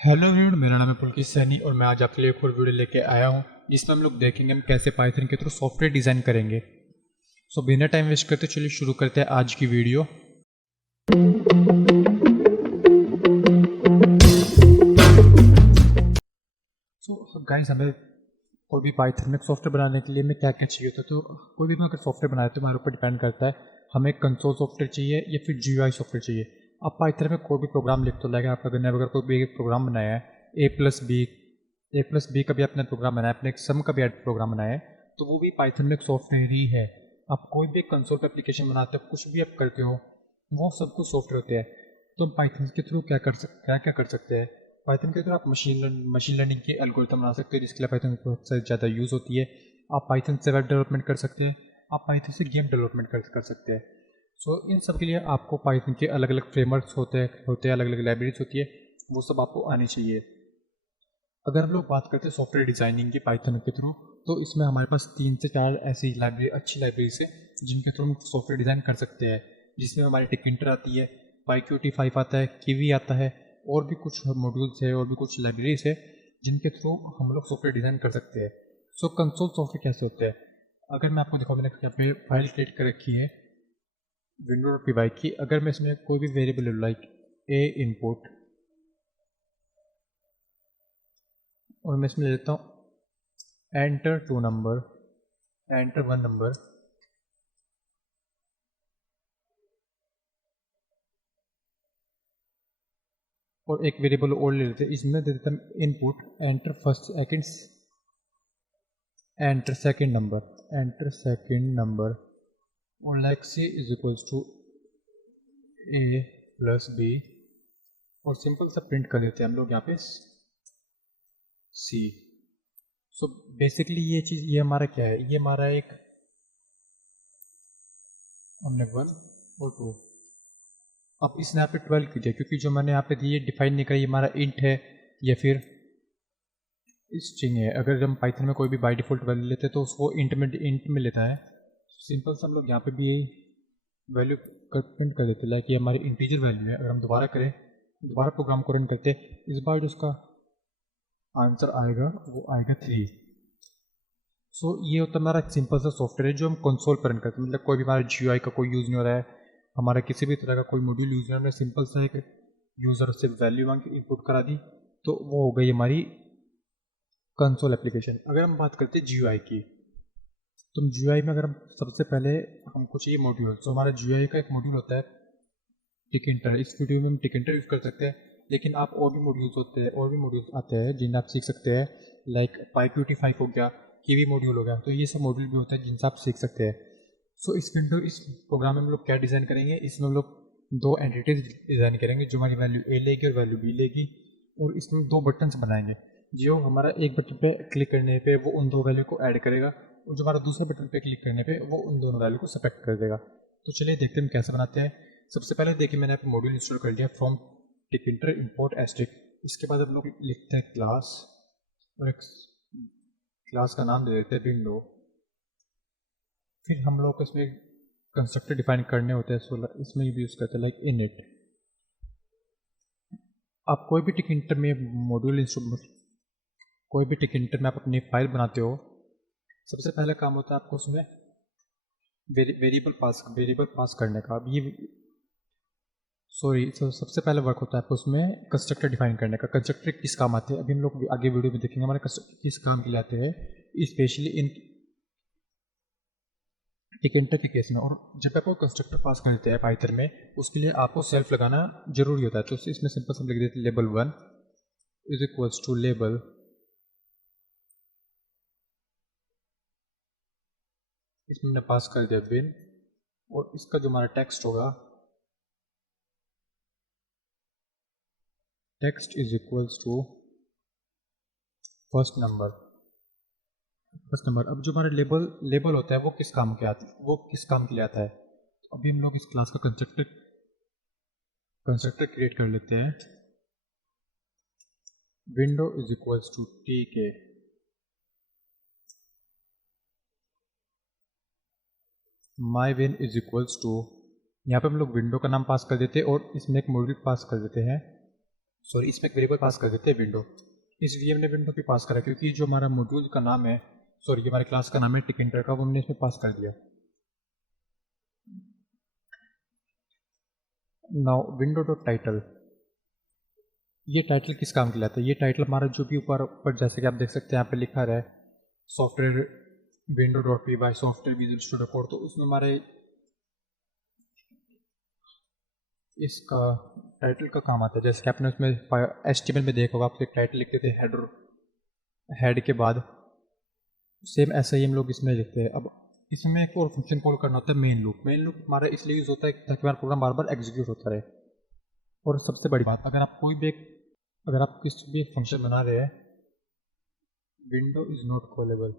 Hello everyone, मेरा नाम है पुलकित सैनी और मैं आज आपके लिए एक और वीडियो लेके आया हूँ जिसमें हम लोग देखेंगे हम कैसे पाइथन के थ्रू सॉफ्टवेयर डिज़ाइन करेंगे। सो बिना टाइम वेस्ट करते चलिए शुरू करते हैं आज की वीडियो। सो गाइस, हमें कोई भी पाइथन में सॉफ्टवेयर बनाने के लिए हमें क्या क्या चाहिए होता है। तो कोई भी हम अगर सॉफ्टवेयर बनाए तो हमारे ऊपर डिपेंड करता है हमें कंसोल सॉफ्टवेयर चाहिए या फिर जीयूआई सॉफ्टवेयर चाहिए। आप पाइथन में कोई भी प्रोग्राम लिख तो लाइक आप अगर कोई भी एक प्रोग्राम बनाया है ए प्लस बी का भी आपने प्रोग्राम बनाया है, आपने एक सम का भी प्रोग्राम बनाया है, तो वो भी पाइथन में एक सॉफ्टवेयर ही है। आप कोई भी कंसोल पर एप्लीकेशन बनाते हो, कुछ भी आप करते हो, वो सब कुछ सॉफ्टवेयर होते हैं। तो हम पाइथन के थ्रू क्या कर सकते हैं। पाइथन के थ्रू आप मशीन लर्निंग के एल्गोरिथम बना सकते हो जिसके लिए पाइथन सबसे ज़्यादा यूज़ होती है। आप पाइथन से वेब डेवलपमेंट कर सकते हैं, आप पाइथन से गेम डेवलपमेंट कर सकते हैं। सो इन सब के लिए आपको पाइथन के अलग अलग फ्रेमवर्क्स होते हैं, अलग अलग लाइब्रेरीज होती है, वो सब आपको आनी चाहिए। अगर हम लोग बात करते हैं सॉफ्टवेयर डिज़ाइनिंग की पाइथन के थ्रू, तो इसमें हमारे पास 3 से 4 ऐसी लाइब्रेरी अच्छी लाइब्रेरीज है जिनके थ्रू हम सॉफ्टवेयर डिज़ाइन कर सकते हैं। जिसमें हमारी टिकिंटर आती है, PyQt 5 आता है, Kiwi आता है, और भी कुछ मॉड्यूल्स है और भी कुछ लाइब्रेरीज है जिनके थ्रू हम लोग सॉफ्टवेयर डिज़ाइन कर सकते हैं। सो कंसोल सॉफ्टवेयर कैसे होते हैं, अगर मैं आपको दिखाऊँ, मैंने यहाँ पे फाइल क्रिएट कर रखी है window.py की। अगर मैं इसमें कोई भी वेरिएबल लाइक ए इनपुट, और मैं इसमें ले लेता हूँ एंटर 2 नंबर, एंटर 1 नंबर, और एक वेरिएबल और ले लेते हैं, इसमें दे देता हूँ input enter first second, enter second number, और like C is equals to A plus B, और सिंपल सा प्रिंट कर देते हैं हम लोग यहाँ पे सी। सो बेसिकली ये चीज़, ये हमारा क्या है, ये हमारा एक, हमने 1 और 2, अब इसने यहाँ पे 12 की दिया क्योंकि जो मैंने यहाँ पे दी है डिफाइन नहीं करा, ये हमारा इंट है या फिर स्ट्रिंग है। अगर हम पाइथन में कोई भी बाय डिफ़ॉल्ट वैल्यू लेते हैं तो उसको इंट में लेता है। सिंपल सा हम लोग यहाँ पे भी यही वैल्यू प्रिंट कर देते हैं, लाइक ये हमारी इंटीजर वैल्यू है। अगर हम दोबारा प्रोग्राम को रन करते, इस बार जो उसका आंसर आएगा वो आएगा 3। सो ये होता है हमारा एक सिंपल सा सॉफ्टवेयर है जो हम कंसोल पर रन करते हैं। मतलब कोई भी हमारा जीयूआई का कोई यूज़ नहीं हो रहा है, हमारा किसी भी तरह का कोई मॉड्यूल यूज़ नहीं हो रहा है, हमने सिंपल सा एक यूज़र से वैल्यू मांग के इनपुट करा दी, तो वो हो गई हमारी कंसोल एप्लीकेशन। अगर हम बात करते हैं जीयूआई की, तो जीयूआई में अगर हम सबसे पहले हमको चाहिए मॉड्यूल। तो हमारा जीयूआई का एक मॉड्यूल होता है टिकिंटर। इस वीडियो में हम टिकिंटर यूज़ कर सकते हैं, लेकिन आप और भी मॉड्यूल्स होते हैं, और भी मॉड्यूल्स आते हैं जिन्हें आप सीख सकते हैं, लाइक PyQt 5 हो गया, Kiwi मॉड्यूल हो गया। तो ये सब मॉड्यूल भी होता है जिनसे आप सीख सकते हैं। सो इस प्रोग्राम में हम लोग क्या डिज़ाइन करेंगे, इसमें हम लोग 2 एंटिटीज डिज़ाइन करेंगे जो हमारी वैल्यू ए लेगी और वैल्यू बी लेगी, और इसमें 2 बटन्स बनाएंगे। जो हमारा एक बटन पे क्लिक करने पे वो उन 2 वैल्यू को ऐड करेगा, और जो हमारा दूसरे बटन पे क्लिक करने पे वो उन दोनों वैल्यू को सब्ट्रैक्ट कर देगा। तो चलिए देखते हैं हम कैसे बनाते हैं। सबसे पहले देखिए, मैंने यहाँ पे मॉड्यूल इंस्टॉल कर लिया फ्रॉम टिकिंटर इंपोर्ट एस्ट्रिक। इसके बाद हम लोग लिखते हैं क्लास, और एक क्लास का नाम दे देते हैं विंडो। फिर हम लोग को इसमें कंस्ट्रक्टर डिफाइन करने होते हैं, सो इसमें यूज़ करते हैं लाइक इनिट। आप कोई भी टिकिंटर में मॉड्यूल इंस्टॉल, कोई भी टिकिंटर में आप अपनी फाइल बनाते हो, सबसे पहला काम होता है आपको उसमें वेरिएबल पास करने का। अब ये सबसे पहले वर्क होता है आपको उसमें कंस्ट्रक्टर डिफाइन करने का। कंस्ट्रक्टर किस काम आते हैं अभी हम लोग आगे वीडियो में देखेंगे, हमारे कंस्ट्रक्टर किस काम के लिए आते हैं, स्पेशली इन टिकिंटर के केस में। और जब आपको कंस्ट्रक्टर पास कर देते हैं पाइथन में, उसके लिए आपको सेल्फ लगाना जरूरी होता है। तो इसमें सिंपल से लिख देते हैं label 1 is equals to label, इसमें हमने पास कर दिया बिन, और इसका जो हमारा टेक्स्ट होगा, text is equals to first number. अब जो हमारा लेबल होता है वो किस काम के लिए आता है। तो अभी हम लोग इस क्लास का कंस्ट्रक्टर क्रिएट कर लेते हैं। Window is equals to T K, my win is equals to, यहाँ पे हम लोग विंडो का नाम पास कर देते हैं और इसमें एक मॉड्यूल पास कर देते हैं सॉरी, इसमें एक वेरिएबल पास कर देते हैं विंडो। इसलिए हमने विंडो भी पास करा क्योंकि जो हमारा मॉड्यूल का नाम है, सॉरी, ये हमारे क्लास का नाम है टिकेंटर का, वो हमने इसमें पास कर दिया। नाउ विंडो डॉट टाइटल, ये टाइटल किस काम के लिए आता है? ये टाइटल हमारा जो भी ऊपर ऊपर जैसे कि आप देख सकते हैं यहाँ पे लिखा रहा है software window dot P by software visual studio code, तो उसमें हमारे इसका टाइटल का काम आता है। जैसे कि आपने उसमें HTML में देखा होगा, आप एक टाइटल लिखते थे हेडर, हेड के बाद, सेम ऐसा ही हम लोग इसमें लिखते हैं। अब इसमें एक और फंक्शन कॉल करना होता है मेन लूप। मेन लूप हमारा इसलिए यूज़ होता है ताकि हमारा प्रोग्राम बार बार एग्जीक्यूट होता रहे। और सबसे बड़ी बात, अगर आप किसी भी एक फंक्शन बना रहे हैं, window is not callable.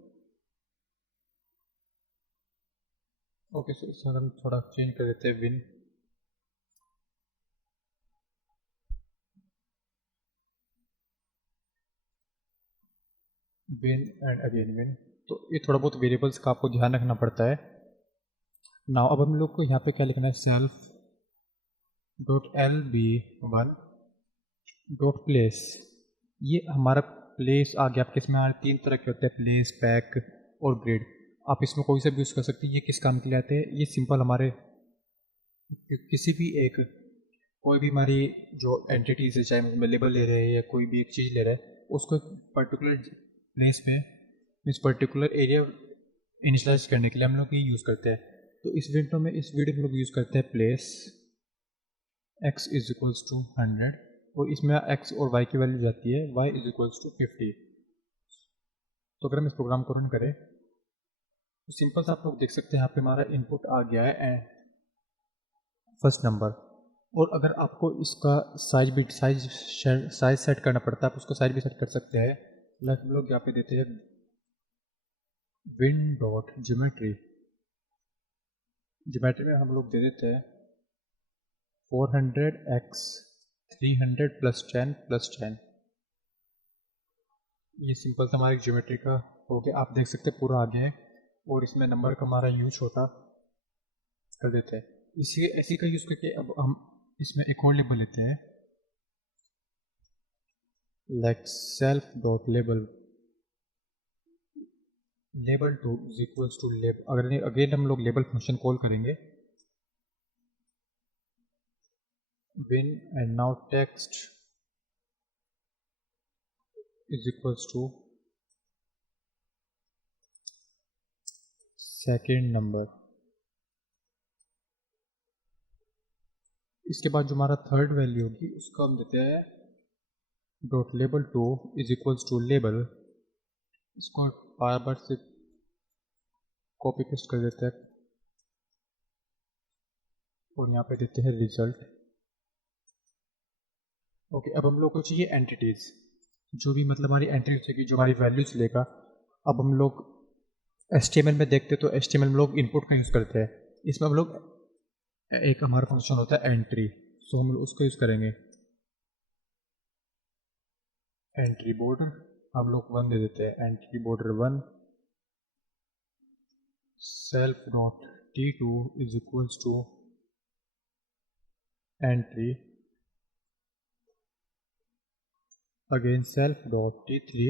Okay, so इसमें हम थोड़ा चेंज कर देते हैं विन एंड अगेन विन। तो ये थोड़ा बहुत वेरिएबल्स का आपको ध्यान रखना पड़ता है। नाउ अब हम लोग को यहाँ पे क्या लिखना है, self dot L B one dot place. ये हमारा प्लेस आ गया। आपके इसमें तीन तरह के होते हैं, प्लेस, पैक और ग्रिड। आप इसमें कोई सा भी यूज़ कर सकते हैं। ये किस काम के लिए आते हैं? ये सिंपल हमारे किसी भी एक, कोई भी हमारी जो एंटिटीज है, चाहे हम लेबल ले रहे हैं या कोई भी एक चीज़ ले रहे हैं, उसको एक पर्टिकुलर प्लेस पे, इस पर्टिकुलर एरिया इनिशलाइज करने के लिए हम लोग ये यूज़ करते हैं। तो इस वीडियो में हम लोग यूज़ करते हैं place x is equals to 100, और इसमें x और y की वैल्यू जाती है y इज इक्वल्स टू 50। तो अगर हम इस प्रोग्राम को रन करें तो सिंपल सा आप लोग देख सकते हैं, यहाँ पे हमारा इनपुट आ गया है फर्स्ट नंबर। और अगर आपको इसका साइज सेट करना पड़ता है, आप उसका साइज भी सेट कर सकते हैं। लाइक हम लोग यहाँ पे देते हैं विन डॉट ज्योमेट्री। ज्योमेट्री में हम लोग दे देते हैं 400x 300 प्लस 10 प्लस 10। ये सिंपल सा हमारे ज्योमेट्री का हो गया। आप देख सकते हैं पूरा आ गया है। और इसमें नंबर का हमारा यूज होता कर देते हैं। इसी ऐसी का यूज़ करके अब हम इसमें एक और लेबल लेते हैं, like self dot label label two is equals to label. अगर अगेन हम लोग लेबल फंक्शन कॉल करेंगे, win and now text is equals to second number. इसके बाद जो हमारा थर्ड वैल्यू होगी उसको हम देते हैं dot label two is equals to label. इसको बार बार से कॉपी पेस्ट कर देते हैं और यहाँ पे देते हैं रिजल्ट। ओके, अब हम लोग को चाहिए एंटिटीज, जो भी मतलब हमारी एंटिटीज होगी, जो हमारी वैल्यूज लेगा। अब हम लोग HTML में देखते तो HTML में लोग इनपुट का यूज़ करते हैं। इसमें हम लोग एक हमारा फंक्शन होता है एंट्री, सो हम लोग उसका यूज़ करेंगे। एंट्री बॉर्डर हम लोग 1 दे देते हैं, entry border 1 self dot T2 is equals to entry again self dot T3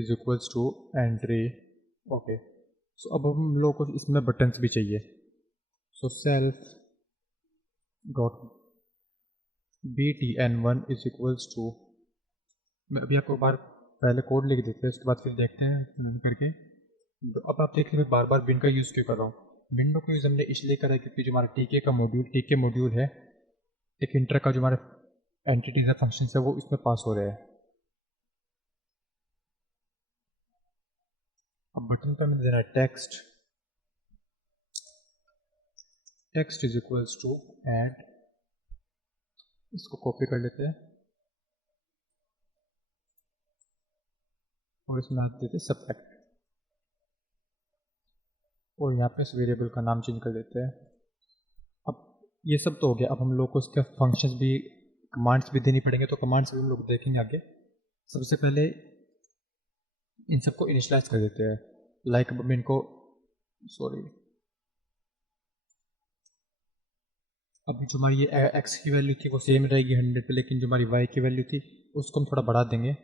is equals to entry. Okay, so अब हम लोग को इसमें बटन्स भी चाहिए। So self dot btn1 is equals to, मैं अभी आपको बार पहले कोड लिख देते हैं, उसके बाद फिर देखते हैं रन करके। तो अब आप देख मैं बार बार विन का यूज़ क्यों कर रहा हूँ। विंडो को यूज़ हमने इसलिए करा है क्योंकि जो हमारा टीके मॉड्यूल है, एक इंटर का जो हमारे एंटिटीज है, फंक्शन है, वो इसमें पास हो रहे हैं। अब बटन पे हमें देना है text is equals to add. इसको कॉपी कर लेते हैं और इसमें आप देते हैं सब्ट्रैक्ट, और यहाँ पे इस वेरिएबल का नाम चेंज कर देते हैं। अब ये सब तो हो गया। अब हम लोग को इसके फंक्शंस भी, कमांड्स भी देनी पड़ेंगे, तो कमांड्स भी हम लोग देखेंगे आगे। सबसे पहले इन सबको इनिशियलाइज कर देते हैं। लाइक अब इनको, सॉरी, अभी जो हमारी ये एक्स की वैल्यू थी वो सेम रहेगी 100 पे, लेकिन जो हमारी वाई की वैल्यू थी उसको हम थोड़ा बढ़ा देंगे,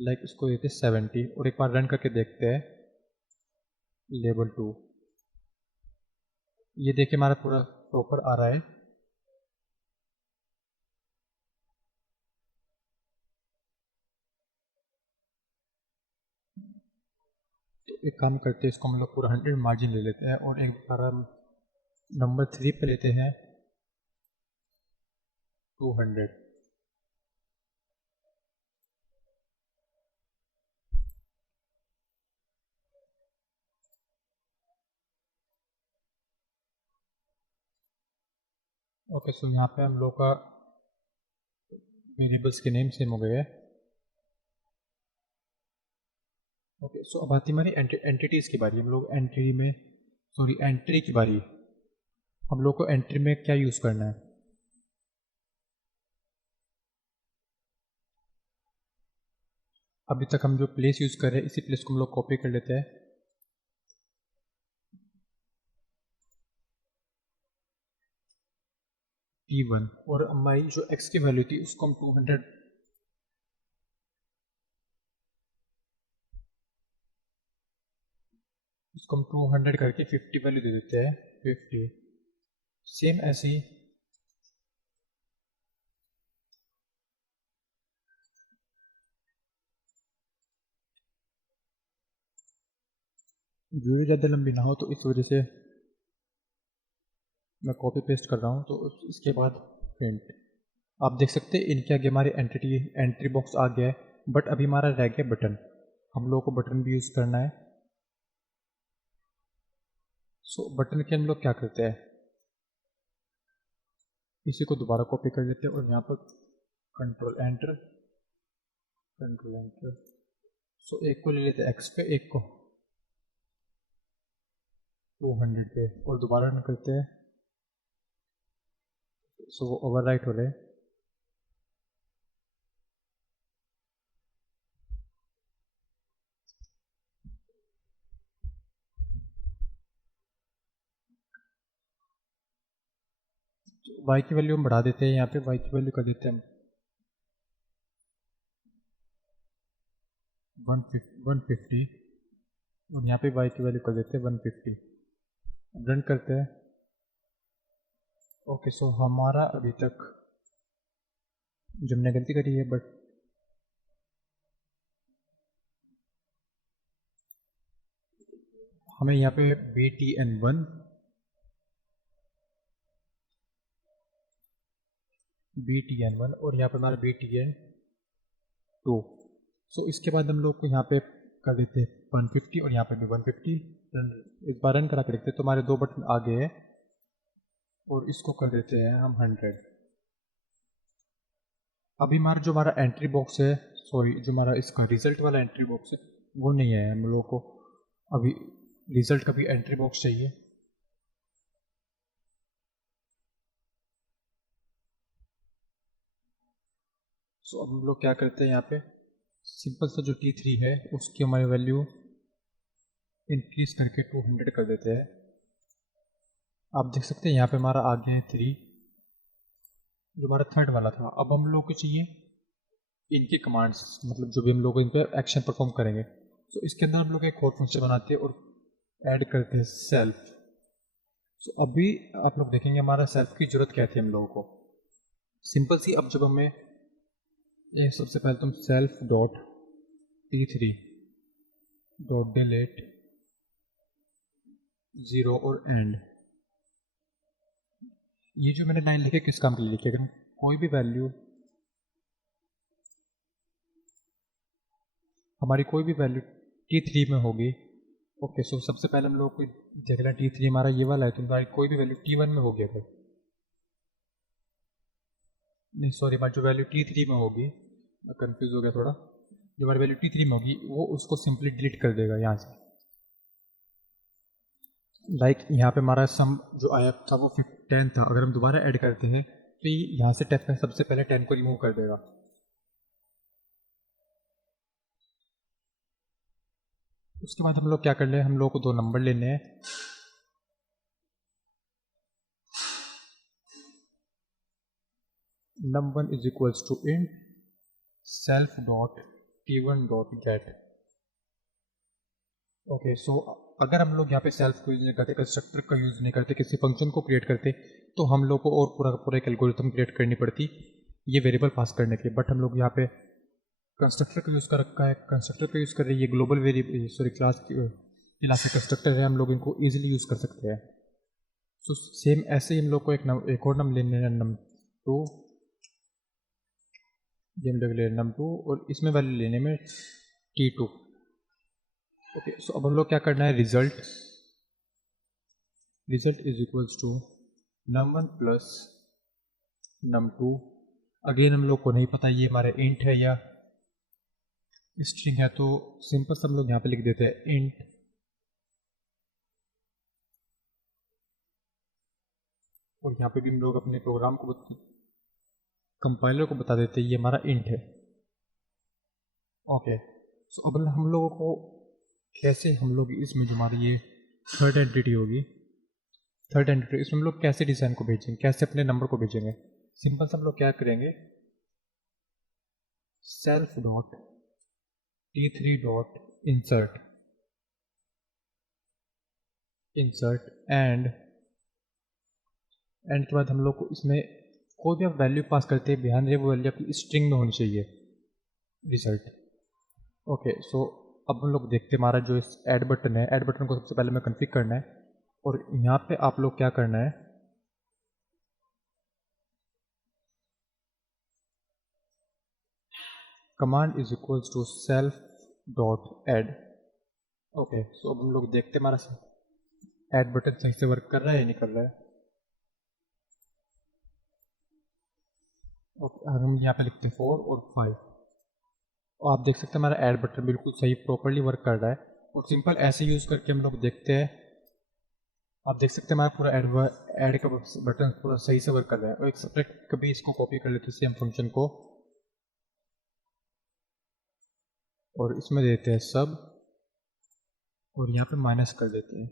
लाइक इसको देते 70, और एक बार रन करके देखते हैं लेवल 2। ये देखिए हमारा पूरा प्रॉपर आ रहा है। तो एक काम करते हैं, इसको हम लोग पूरा 100 मार्जिन ले लेते हैं, और एक बार हम नंबर 3 पे लेते हैं 200। ओके, सो यहाँ पे हम लोग का वेरिएबल्स के नेम सेम हो गए हैं। ओके, सो अब आती हमारी एंटिटीज़ की बारी। हम लोग एंट्री की बारी। हम लोग को एंट्री में क्या यूज़ करना है? अभी तक हम जो प्लेस यूज़ कर रहे हैं इसी प्लेस को हम लोग कॉपी कर लेते हैं। T1, और हमारी जो x की वैल्यू थी उसको हम 200, इसको हम 200 करके 50 वैल्यू दे देते हैं, 50। सेम ऐसे ही वीडियो ज़्यादा लंबी ना हो तो इस वजह से मैं कॉपी पेस्ट कर रहा हूँ। तो इसके बाद प्रिंट, आप देख सकते हैं इनके आगे हमारे एंट्री बॉक्स आ गया है, बट अभी हमारा रह गया बटन। हम लोगों को बटन भी यूज़ करना है। सो बटन के हम लोग क्या करते हैं, इसी को दोबारा कॉपी कर लेते हैं और यहाँ पर कंट्रोल एंटर, कंट्रोल एंटर। सो एक को ले लेते हैं एक्स पे, एक को 200 पे, और दोबारा रन करते हैं। सो वो ओवरराइट हो रहे हैं। वाई की वैल्यू हम बढ़ा देते हैं, यहाँ पे वाई की वैल्यू कर देते हैं हम 150, और यहाँ पे वाई की वैल्यू कर देते हैं 150। रन करते हैं। ओके, सो हमारा अभी तक जो हमने गलती करी है, बट हमें यहाँ पे BTN1, BTN1 और यहाँ पे हमारा BTN2। सो इसके बाद हम लोग को यहाँ पे कर देते हैं 150, और यहाँ पे भी 150। इस बार रन करा के देखते हैं, तो हमारे दो बटन आ गए हैं, और इसको कर देते हैं हम 100। अभी हमारा एंट्री बॉक्स है, सॉरी जो हमारा इसका रिजल्ट वाला एंट्री बॉक्स है वो नहीं है। हम लोगों को अभी रिजल्ट का भी एंट्री बॉक्स चाहिए। सो अब हम लोग क्या करते हैं, यहाँ पे सिंपल सा जो T3 है उसकी हमारी वैल्यू इंक्रीज करके 200 कर देते हैं। आप देख सकते हैं यहाँ पे हमारा आ गया है 3, जो हमारा थर्ड वाला था। अब हम लोग को चाहिए इनकी कमांड्स, मतलब जो भी हम लोग इन पर एक्शन परफॉर्म करेंगे। तो इसके अंदर हम लोग एक और फंक्शन बनाते हैं और ऐड करते हैं सेल्फ। सो अभी आप लोग देखेंगे हमारा सेल्फ की जरूरत क्या थी हम लोगों को, सिंपल सी। अब जब हमें ये सबसे पहले तुम self dot T3 dot delete 0 और एंड, ये जो मैंने लाइन लिखी किस काम के लिए लिखी, अगर कोई भी वैल्यू हमारी कोई भी वैल्यू T3 में होगी। ओके, सो सबसे पहले हम लोग को देखना T3 हमारा ये वाला है, तो हमारी कोई भी वैल्यू T1 में होगी, अगर नहीं सॉरी हमारी जो वैल्यू T3 में होगी, मैं कंफ्यूज हो गया थोड़ा, जो हमारी वैल्यू T3 में होगी वो उसको सिंपली डिलीट कर देगा यहाँ से। लाइक यहाँ पे हमारा सम जो आया था वो 10 था, अगर हम दोबारा ऐड करते हैं तो ये यहाँ से 10 में सबसे पहले 10 को रिमूव कर देगा। उसके बाद हम लोग क्या कर ले, हम लोग को दो नंबर लेने हैं। num1 is equals to int self dot t1 dot get. Okay, so अगर हम लोग यहाँ पे सेल्फ को यूज नहीं करते, कंस्ट्रक्टर का यूज़ नहीं करते, किसी फंक्शन को क्रिएट करते, तो हम लोग को और पूरा एक एल्गोरिथम क्रिएट करनी पड़ती ये वेरिएबल पास करने के लिए। बट हम लोग यहाँ पे कंस्ट्रक्टर का यूज़ कर रखा है, कंस्ट्रक्टर का यूज़ कर रही है, ये ग्लोबल वेरिएबल सॉरी क्लास के कंस्ट्रक्टर है, हम लोग इनको ईजिली यूज़ कर सकते हैं। सो सेम ऐसे ही हम लोग को एक और नम लेने हैं num2, ये हम लोग ले num2 और इसमें वैल्यू लेने में t2। ओके, सो अब हम लोग क्या करना है, result is equals to num1 plus num2। Again हम लोग को नहीं पता ये हमारे इंट है या स्ट्रिंग है, तो सिंपल से हम लोग यहाँ पे लिख देते हैं इंट और यहाँ पे भी हम लोग अपने प्रोग्राम को कंपाइलर को बता देते हैं ये हमारा इंट है। ओके, सो अब हम लोगों को कैसे हम लोग इसमें जो हमारी ये थर्ड एंटिटी होगी, इसमें हम लोग कैसे डिज़ाइन को भेजेंगे, कैसे अपने नंबर को भेजेंगे। सिंपल से हम लोग क्या करेंगे, self dot t3 dot insert and के बाद हम लोग को इसमें कोई भी आप वैल्यू पास करते हैं, ध्यान रहे वो वैल्यू आपकी स्ट्रिंग में होनी चाहिए रिजल्ट। ओके, सो अब हम लोग देखते हैं हमारा जो इस ऐड बटन है, ऐड बटन को सबसे पहले हमें कॉन्फ़िगर करना है और यहाँ पे आप लोग क्या करना है, command is equals to self dot add. Okay, so अब हम लोग देखते हैं हमारा ऐड बटन सही से वर्क कर रहा है या नहीं कर रहा है। ओके, हम यहाँ पे लिखते हैं 4 और 5 और आप देख सकते हैं हमारा ऐड बटन बिल्कुल सही प्रॉपर्ली वर्क कर रहा है। और सिंपल ऐसे यूज़ करके हम लोग देखते हैं, आप देख सकते हैं हमारा पूरा ऐड का बटन पूरा सही से वर्क कर रहा है। और एक सेपरेट कभी इसको कॉपी कर लेते हैं सेम फंक्शन को और इसमें देते हैं सब और यहाँ पे माइनस कर देते हैं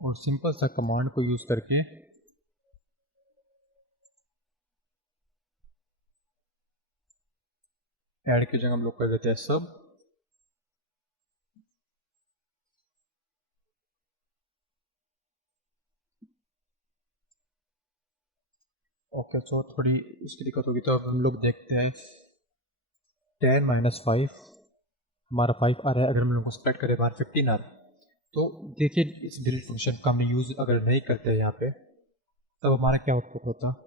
और सिंपल सा कमांड को यूज़ करके ऐड की जगह हम लोग कर देते हैं सब। ओके, सो थोड़ी इसकी दिक्कत होगी तो अब हम लोग देखते हैं 10 माइनस 5 हमारा 5 आ रहा है, अगर हम लोग को स्प्लिट करें हमारा 15 आ रहा है। तो देखिए इस डिलीट फंक्शन का हम यूज़ अगर नहीं करते हैं यहाँ पे तब हमारा क्या आउटपुट होता।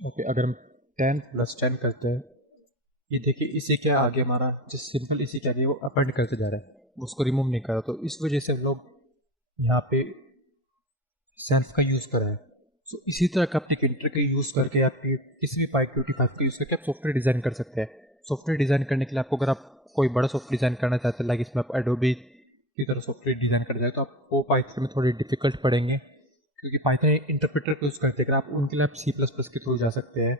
ओके, अगर हम 10 प्लस 10 करते हैं, ये देखिए इसी के आगे हमारा जो सिंपल इसी के आगे वो अपेंड करते जा रहा है, वो उसको रिमूव नहीं कर रहा, तो इस वजह से हम लोग यहाँ पे सेल्फ का यूज़ करा है। सो इसी तरह का आप टिकेंटर का यूज़ करके आप किसी भी पाइप 25 का यूज़ करके आप सॉफ्टवेयर डिज़ाइन कर सकते हैं। सॉफ्टवेयर डिज़ाइन करने के लिए आपको अगर आप कोई बड़ा सॉफ्टवेयर डिज़ाइन करना चाहते हैं, लाइक इसमें आप एडोबी की तरह सॉफ्टवेयर डिज़ाइन करना चाहते हैं, तो आपको पाइथन में थोड़े डिफिकल्ट पड़ेंगे क्योंकि पाइथन इंटरप्रेटर का यूज़ करते हैं। अगर आप उनके लिए आप C++ के थ्रू जा सकते हैं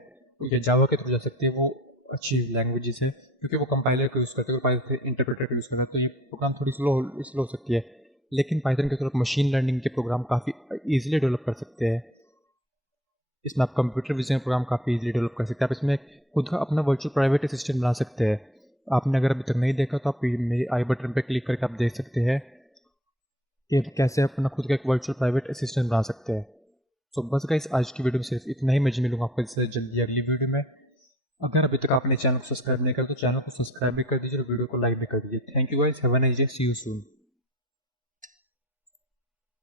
या जावा के थ्रू जा सकते हैं, वो अच्छी लैंग्वेजेस है क्योंकि वो कंपाइलर का यूज़ करते हैं और पाइथन इंटरप्रेटर का यूज़ करते हैं, तो ये प्रोग्राम थोड़ी स्लो हो सकती है। लेकिन पाइथन के थ्रू आप मशीन लर्निंग के प्रोग्राम काफ़ी ईजिली डेवलप कर सकते हैं। इसमें आप कंप्यूटर विजन प्रोग्राम काफ़ी इजीली डेवलप कर सकते हैं। आप इसमें खुद का अपना वर्चुअल प्राइवेट असिस्टेंट बना सकते हैं। आपने अगर अभी तक नहीं देखा तो आप मेरी आई बटन पे क्लिक करके आप देख सकते हैं कि कैसे अपना खुद का एक वर्चुअल प्राइवेट असिस्टेंट बना सकते हैं। तो बस गाइस आज की वीडियो में सिर्फ इतना ही। मैं मिलूंगा आपको इससे जल्दी अगली वीडियो में। अगर अभी तक आपने चैनल को सब्सक्राइब नहीं कर तो चैनल को सब्सक्राइब भी कर दीजिए और वीडियो को लाइक भी कर दीजिए। Thank you guys, have a nice day, see you soon.